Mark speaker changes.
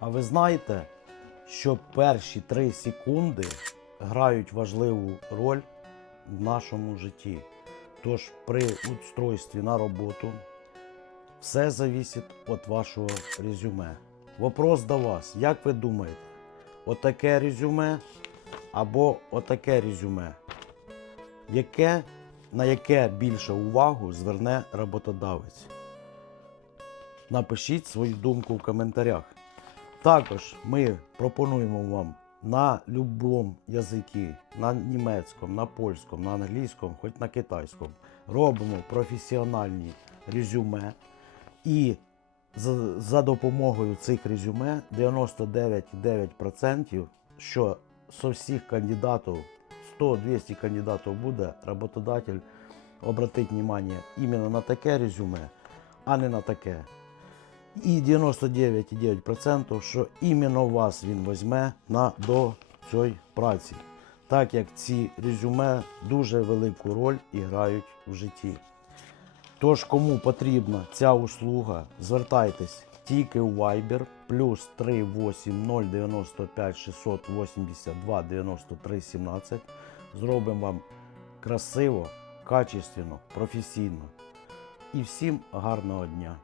Speaker 1: А ви знаєте, що перші 3 секунди грають важливу роль в нашому житті. Тож при устройстві на роботу все зависить від вашого резюме. Вопрос до вас. Як ви думаєте, отаке резюме або отаке резюме? Яке, на яке більше увагу зверне роботодавець? Напишіть свою думку в коментарях. Також ми пропонуємо вам на будь-якому язикі, на німецькому, на польському, на англійському, хоч на китайському. Робимо професіональні резюме. І за, допомогою цих резюме 99,9%, що со всіх кандидатів, 100-200 кандидатів буде, роботодатель обратить внимание іменно на таке резюме, а не на таке. І 99,9%, що іменно вас він візьме на, до цієї праці, так як ці резюме дуже велику роль грають в житті. Тож, кому потрібна ця услуга, звертайтесь тільки у Viber плюс 38095 682 93 17. Зробимо вам красиво, качественно, професійно. І всім гарного дня!